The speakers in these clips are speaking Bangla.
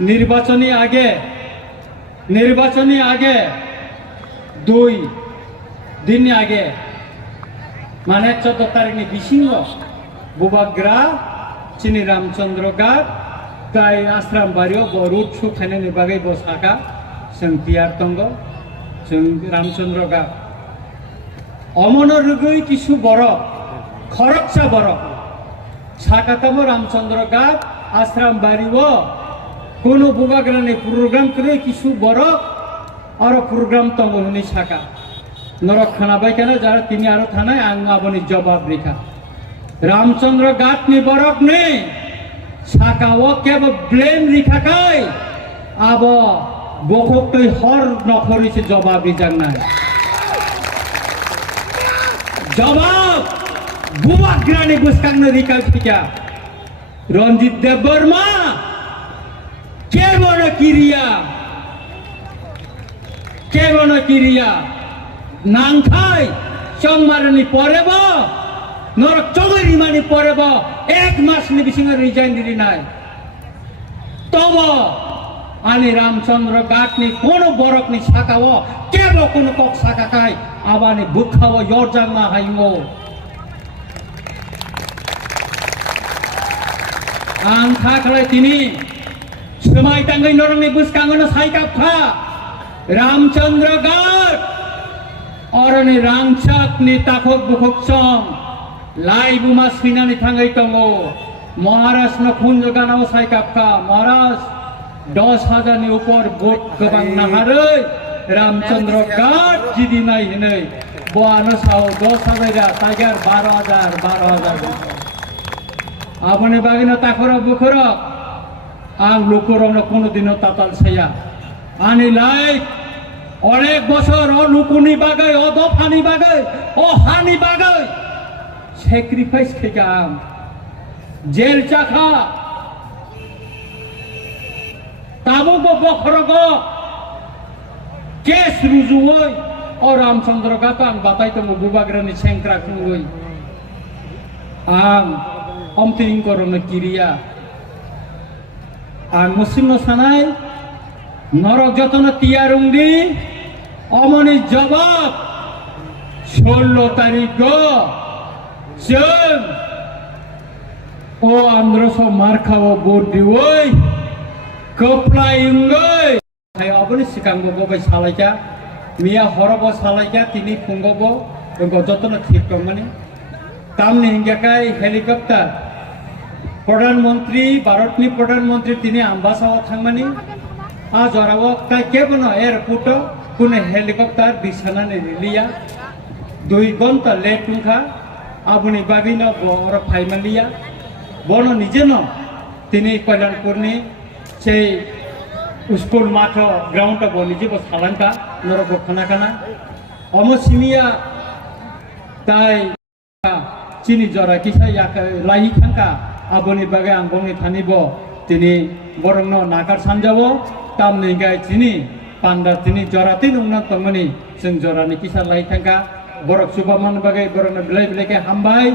নির্বাচনী আগে 2 দিন আগে মানে 14 তারিখ ni বিসিংহ বুবাগ্রা চিনি রামচন্দ্র ঘাট তাই আশ্রাম বাড়িও রুট সুখানে বাগै বসাকা जों তিয়ার তঙ্গ जों রামচন্দ্র ঘাট অমনরগৈ কিছু বরফ খরকসা বরফ সাকাতাম রামচন্দ্র ঘাট আশ্রাম বাড়িও কোনো বুবাগ্রানি প্রোগ্রাম করে কিছু বরফ আর প্রোগ্রাম তঙ্গ হনি সাকা নরক খানাবাই কেন যারা তিনি আরো থানায় আং আবনি জবাব রেখা রামচন্দ্র ঘাট নি বরফ নেই সাকাও কেবল ব্লেম রেখাকাই আব বকক তৈ হর নখরিছে জবাব রিজাং নাই জবাব বুবাগ্রানি বুসকাংনো রিকাল ফিকা রঞ্জিত দেববর্মা কেবল কিরিয়া নাংখাই চংমারানি পরেব নরক চগরি মানি পরেব 1 মাস নি বিসিং রিজাইন দিলি নাই তব আনি রামচন্দ্র ঘাট নি কোন বরক নি সাকাও কেব কোন কক সাকাকাই আবানি বুখাও ইয়রজাং না হাইমো আং থাকলাই তিনি समाय तांगै नरंनि बुसकांगनो साइकापखा रामचंद्र घाट अरनि रांचाक नि ताखक बुखक सं लाई बुमा सिनानि थांगै तंगो महाराज न खुंज गानाव साइकापखा महाराज 10,000 नि ऊपर बोट गोबां नाहारै रामचंद्र घाट जिदि नाय हिनै बोआनो साव 10,000 या टाइगार 12,000 आबने बागिनो ताखरा बुखरा आं लुकुरंनो कोनोदिनो ताताल साया आनि लाइक अनेक बছর ও লুকুনি বাগै ও দফানি বাগै ও হানি বাগै স্যাক্রিফাইস খেগাম জেল চাখা তাবুগো বখরগ কেস রুজুই ও রামচন্দ্র ঘাট आं बाताइतो बुबाग्रानि सेंक्रा खुंगै आं अमतिं करनो किरिया আর মুসলিম সানাই নরক যতন তিয়ারুংদি অমনি জবাব 16 তারিখ जों ও আন্দ্রস মারখাও বোট দিওই কপ্লাইঙ্গৈ হাই অবনি সিকাঙ্গ গবাই সালাইকা মিয়া হরব সালাইকা তিনি ফুঙ্গব যতন ঠিক মানে তামনি হিঙ্গাকাই হেলিকপ্টার प्रधानमंत्री भारतनि प्रधानमंत्री तिनी आम्बासाव थांमानि आ जराव काय केबनो एयरपोर्ट कुने हेलिकप्टर बिसानानि रिलिया 2 घंटा लेट तुंखा आबुनि बागिनो बर फाइमालिया बनो निजेनो तिनी कल्याणपुरनि से स्कूल माठ ग्राउंड बनि जे सालांका नरक खाना खाना अमसिमिया ताई चिनी जरा किसा या लाइ थांका आबोनि बागै आं बंनि थानिबो तिनी बरंनो नागार सानजावो तामनि गाय तिनी पान्दा तिनी जराति नंना तमनि जों जरानि किसा लाई थांगा बरक सुबामान बागै बरंनो बिलाइ बिलाइके हामबाय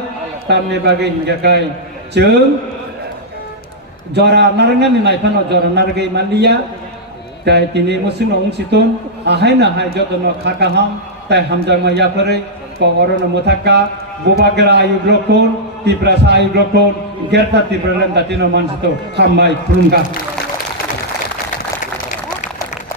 तामनि बागै हिंगाकाय जों जरा नारंगानि नायफानो जरा नारगै मालिया ताय तिनी मुसिनो उंसितुन आहाय नाहाय जतनो खाकाहाम ताय हामजामा याफोरै पगरनो मुथाका बुबाग्रा आयुग्लकोन तिप्रासा आयुग्लकोन गेरता तिप्रालन दातिनो मानसितो हामबाय खुलुमगा